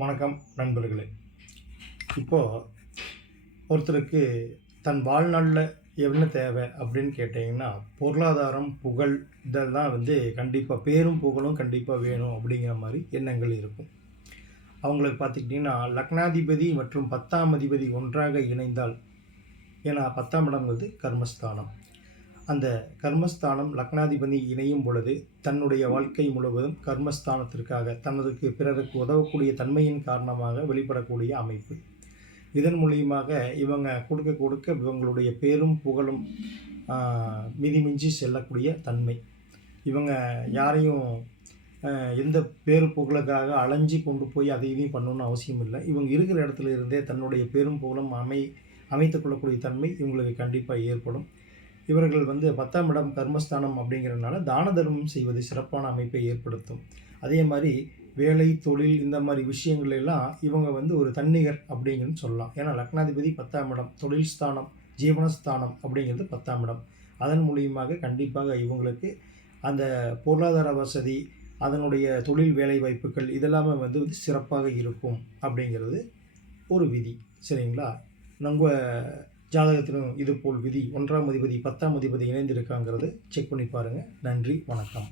வணக்கம் நண்பர்களே. இப்போது ஒருத்தருக்கு தன் வாழ்நாளில் என்ன தேவை அப்படின்னு கேட்டிங்கன்னா, பொருளாதாரம், புகழ் இதெல்லாம் கண்டிப்பாக பேரும் புகழும் கண்டிப்பாக வேணும் அப்படிங்கிற மாதிரி எண்ணங்கள் இருக்கும். அவங்களுக்கு பார்த்துக்கிட்டிங்கன்னா, லக்னாதிபதி மற்றும் 10ஆம் அதிபதி ஒன்றாக இணைந்தால், ஏன்னா 10ஆம் இடம் கர்மஸ்தானம். அந்த கர்மஸ்தானம் லக்னாதிபதி இணையும் பொழுது தன்னுடைய வாழ்க்கை முழுவதும் கர்மஸ்தானத்திற்காக தனதுக்கு பிறருக்கு உதவக்கூடிய தன்மையின் காரணமாக வெளிப்படக்கூடிய அமைப்பு. இதன் மூலியமாக இவங்க கொடுக்க கொடுக்க இவங்களுடைய பேரும் புகழும் மிதிமிஞ்சி செல்லக்கூடிய தன்மை. இவங்க யாரையும் எந்த பேரு புகழுக்காக அலைஞ்சி கொண்டு போய் அதை இதையும் பண்ணணும்னு அவசியம் இல்லை. இவங்க இருக்கிற இடத்துல இருந்தே தன்னுடைய பேரும் புகழும் அமைத்து கொள்ளக்கூடிய தன்மை இவங்களுக்கு கண்டிப்பாக ஏற்படும். இவர்கள் 10ஆம் இடம் கர்மஸ்தானம் அப்படிங்கிறதுனால தான தர்மம் செய்வது சிறப்பான அமைப்பை ஏற்படுத்தும். அதே மாதிரி வேலை, தொழில் இந்த மாதிரி விஷயங்கள் எல்லாம் இவங்க ஒரு தன்னிகர் அப்படிங்கிறது சொல்லலாம். ஏன்னா லக்னாதிபதி 10ஆம் இடம், தொழில் ஸ்தானம், ஜீவனஸ்தானம் அப்படிங்கிறது 10ஆம் இடம். அதன் மூலியமாக கண்டிப்பாக இவங்களுக்கு அந்த பொருளாதார வசதி, அதனுடைய தொழில் வேலை வாய்ப்புகள் இதெல்லாமே சிறப்பாக இருக்கும் அப்படிங்கிறது ஒரு விதி. சரிங்களா? நம்ம ஜாதகத்திலும் இதுபோல் விதி 1ஆம் அதிபதி 10ஆம் அதிபதி இணைந்திருக்காங்கிறது செக் பண்ணி பாருங்கள். நன்றி, வணக்கம்.